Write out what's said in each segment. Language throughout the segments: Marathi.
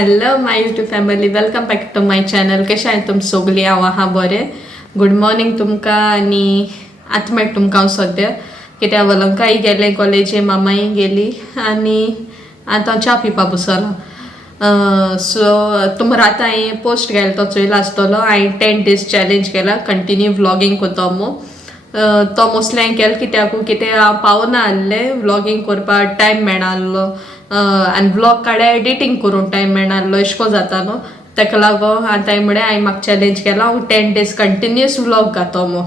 Hello my YouTube family, welcome back to my channel. कशें आहात तुम सगळीं? हांव आहा बरें. गुड मॉर्निंग तुमकां. आनी आतां मेळटा तुमकां हांव सद्या कित्याक वलंकाई गेलें कॉलेजी, मामाई गेली आनी आतां च्या पिवपा बसलो. सो तुमकां आतां हांवें पोस्ट घायला तो चोयला आसतलो. हांवें 10 days चॅलेंज केला, कंटिन्यू व्लॉगिंग कोता मो. तो मोस्टली हांवें केलो कित्याक हांव पावना आहलें व्लॉगिंग करपाक, टायम मेळनासलो आनी व्लॉग काडे एडिटींग करूंक टायम मेळनासलो, अशें को जाता न्हू. ताका लागून आतां हांवें म्हाका चॅलेंज केला, हांव 10 days कंटिन्युअस व्लॉग घातो मो.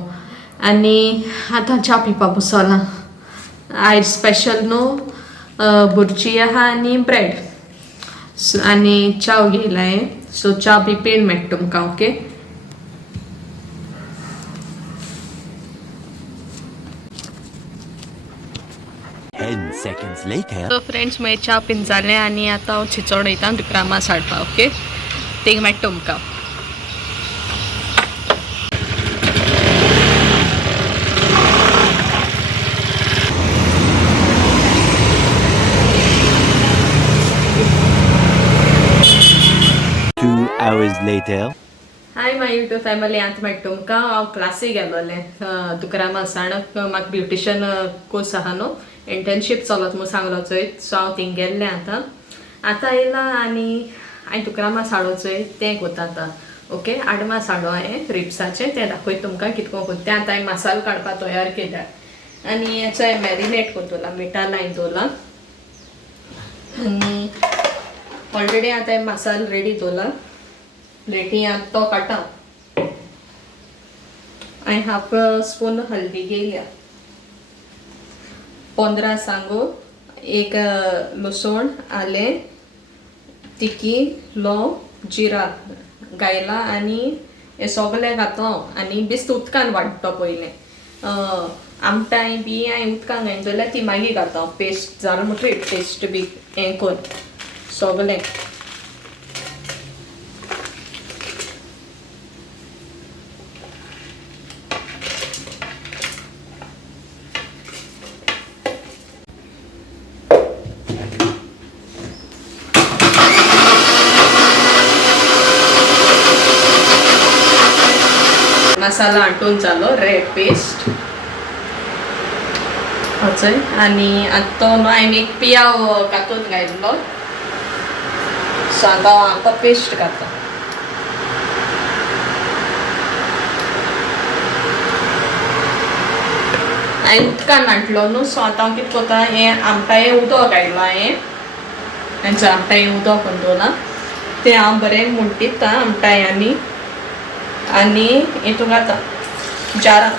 आनी आतां च्या पिवपा बसलां. आयज स्पेशल न्हू भुर्जी आहा आनी ब्रेड. आनी चाव घेयला हांवें. सो च्या बी पीण मेळटा तुमकां. Okay, seconds later. So friends, मागीर च्या पीन जालें आनी आतां हांव चिचोड वयता दुकरामा साडपा. ओके, थिंग मेळटा तुमकां. Two hours later. High my YouTube family, आतां मेळटा तुमकां. हांव क्लासीक गेलोलें दुकरामा साणक. म्हाका ब्युटिशन कोर्स आहा न्हू, इंटर्नशीप चलत म्हूण सांगलो चोय. सो हांव थिंग गेल्लें. आतां येयलां आनी हांवें दुकरामा साडो चोय तें कोता आतां. ओके, आडमा साडो हांवें रिप्साचें, तें दाखयता तुमकां कितको कोता तें. आतां हांवें मसालो काडपा तयार केल्या आनी हेचो हांवें मॅरिनेट कोतोला, मिठा लायन दवरला. आनी ऑलरेडी आतां हांवें मसालो रेडी दवरला. प्लेटी आतां तो काटा. हांवें हाफ स्पून हल्दी घेयल्या, 15 सांगो, एक लसूण, आलें, तिकी, लवंग, जिरा घायला आनी हें सगळें घातो आनी बेस्ट उदकान वाडटो पयलें. आमटाय बी हांवें उदकान घायन जाल्यार ती मागीर घातो. पेस्ट जालो म्हणटरीत पेस्ट बी हें कोर सगळें. मसाला आंटून जालो, रेड पेस्ट होचय. आनी आतां तो न्हू हांवें एक पियाव कातून घायल्लो. सो आतां पेस्ट घाता. हांवें उदकान हाडलो न्हू. सो आतां हांव कितें कोता, हें आमटायें उदक घायलो हांवें. हेंचो आमटायें उदक करून दवरलां तें हांव बरें मुड्डीता आमटायांनी आनी हितून घाता जारां.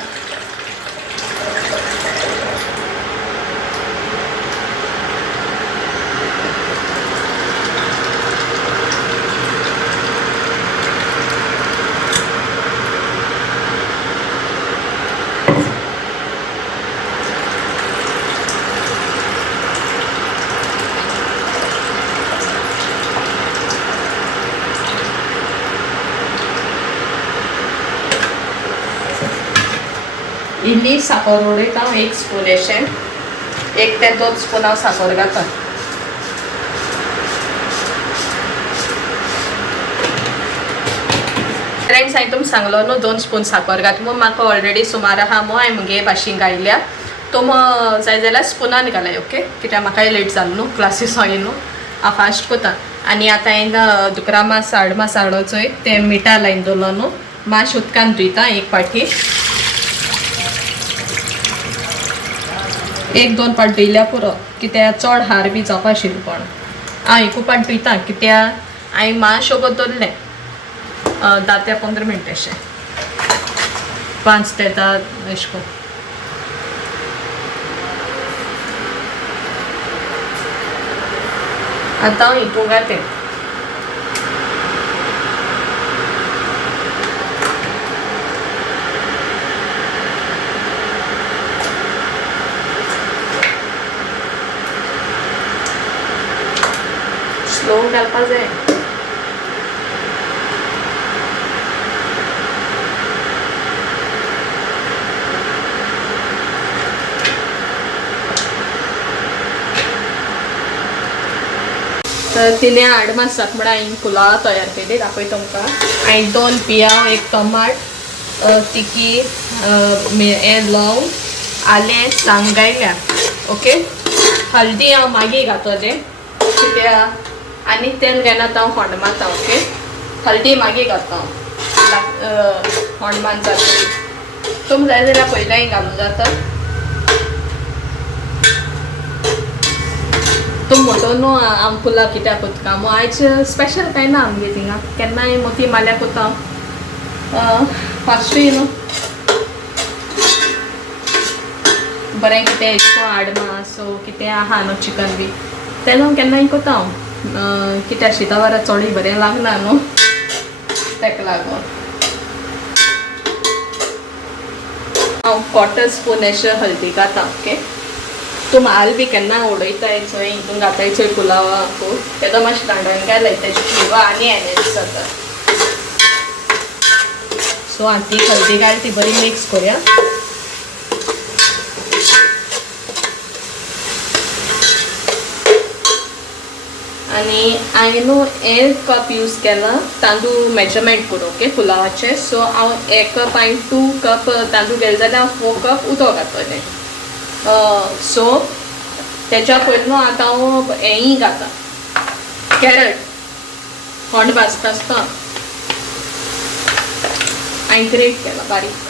इल्ली साखर उडयता हांव, 1 स्पून अशें, 1 ते 2 स्पून हांव साखर घाता. फ्रेंड्स, हांवें तुमकां सांगलो न्हू 2 स्पून साखर घात म्हूण. म्हाका ऑलरेडी सुमार आहा मो, हांवें म्हगे भाशेन घायल्या. तुम जाय जाल्यार स्पुनान घालाय. ओके, कित्याक म्हाकाय लेट जालो न्हू, क्लासीस वोय न्हू, हांव फास्ट कोता. आनी आतां हांवें दुकरामा साडमा साडो चोय तें मिठा लायन दवरलो न्हू. मातशें उदकान धुयता एक पाटी. 1-2 पाट धुयल्या पुरो, कित्याक चड हार बी जावपा आशिल्लो. पण हांव एकू पाट धुयता कित्याक हांवें मातशें गो दवरलें 10 ते 15 मिनट अशें, 5 ते 10 अशें करून. आतां हांव हितून घालतें. स्लो घालपा जाय. तर तिने आडमास जात म्हणून हांवें पुलाव तयार केली दाखय तुमकां. हांवें 2 पियाव, 1 टमाट, तिकी हें लवंग, आलें, सांग घायल्या. ओके. हल्दी हांव मागीर घातलें कित्याक आनी तेल घेना हांव होंड मारता. ओके. हल्दी मागीर घालता होंड मारून जातकीर. तुम जाय जाल्यार पयलींय घालूं जाता. तुम म्हणतो न्हू आम पुलाव कित्याक कोत्ता मो आयज स्पेशल कांय ना आमगे थिंगा. केन्नाय मोती माल्या कोता फास्टूय न्हू बरें कितें एशको आडमास सो कितें आहा न्हू चिकन बी तें न्हू केन्नाय कोता हांव. कित्याक शीता वरां चोडूय बरें लागना न्हू तेका लागून हांव 1/4 स्पून अशें हल्दी घालता. ओके. तुम हाल बी केन्ना उडयताय चोय हितून घाताय चोय पुलावाक तेदो मातशें दांडोवन घालाय तेजी फ्लेवर आनी एनहेन्स जाता. सो आतां ती हल्दी घाल ती बरी मिक्स करूया. आनी हांवें न्हू 1 कप यूज केला तांदूळ मेजरमेंट करून. ओके. पुलावाचे. सो हांव 1 कप हांवें 2 कप तांदूळ घाले जाल्यार हांव 4 कप उदक घातलें. सो तेच्या पयलीं न्हू आतां हांव हेंय घालता कॅरट होंड भाजता आसता हांवें ग्रेट केला बारीक.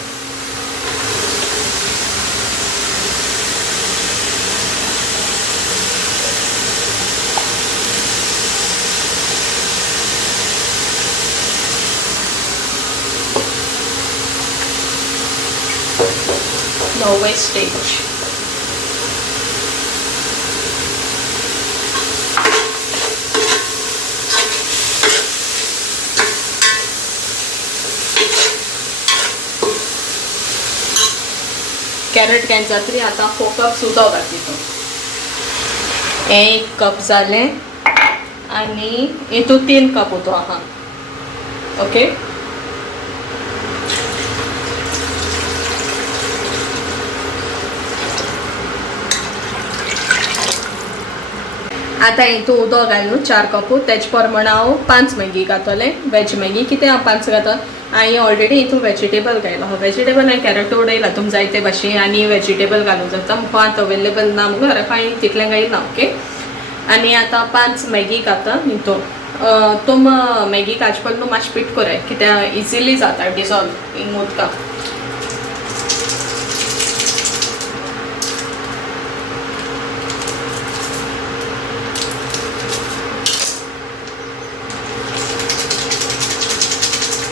No wastage. कॅरट काय जातरी आतां 4 कप उदक घातली तो. हें 1 कप जालें आनी हितून 3 कप उदक आहा. ओके. आतां हितून उदक घालून 4 कप तेजे प्रमाण हांव 5 मॅगी घातलें. वेज मॅगी कितें हांव 5 घातलें हांवें ऑलरेडी हितून वेजिटेबल घायला. वेजिटेबल हांवें कॅरट उडयला तुम जायते भाशेन आनी वेजिटेबल घालूंक जाता. म्हाका आतां अवेलेबल ना मुगो घरा हांवें तितलें घायना. ओके. आनी आतां 5 मॅगी घालता हितून. तुम मॅगी घालचे पयलीं न्हू मातशें पीठ कराय कित्याक इजिली जाता डिजॉल्व इन उदकाक.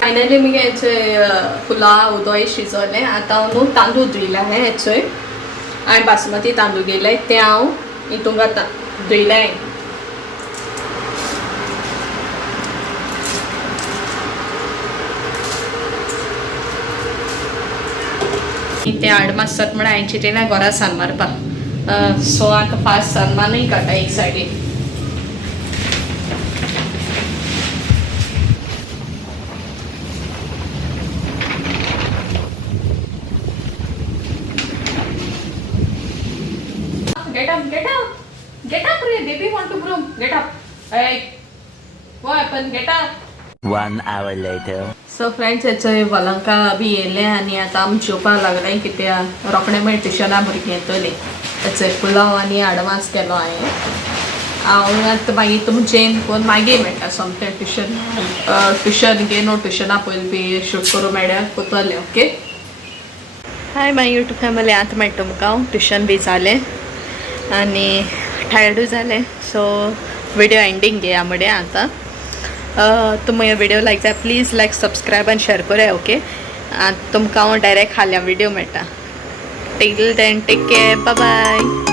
फायनली मी हेचे पुलाव उदय शिजवलें. आतां हांव न्हू तांदूळ धुयला हेचोय हांवें बासमती तांदूळ घेयले ते हांव हितून घालता धुयले. ते आडमास जाता म्हण हांवें चिंतलें घरा सान मारपाक. सो आतां फास्ट सान मारूय काडटा एक सायडीन. Get up, Ray. Baby want to broom. Get up. Hey. What happened? Get up. 1 hour later. So friends हेचो वलंका बी येयलें आनी आतां आमी जेवपाक लागलें कित्याक रोखडें मागीर ट्युशना भुरगीं येतलीं. हेचो पुलाव आनी आडवांस केलो हांवें आतां मागीर तुमचें कोण मागीर मेळटा सोमतें ट्युशन घे न्हू ट्युशना पयलीं बी शूट करूं मेळ्ळ्या कोतलें. Okay. Hi my YouTube family. आतां मेळटा तुमकां ट्युशन बी जालें आनी टायर्डूय जालें. सो विडियो एंडींग घेया मडे आतां. तुम्ही विडियो लायक जाय प्लीज लायक सबस्क्रायब आनी शेअर करूया. ओके. तुमकां हांव डायरेक्ट हाल्या विडियो मेळटा. Till then take care. Bye bye.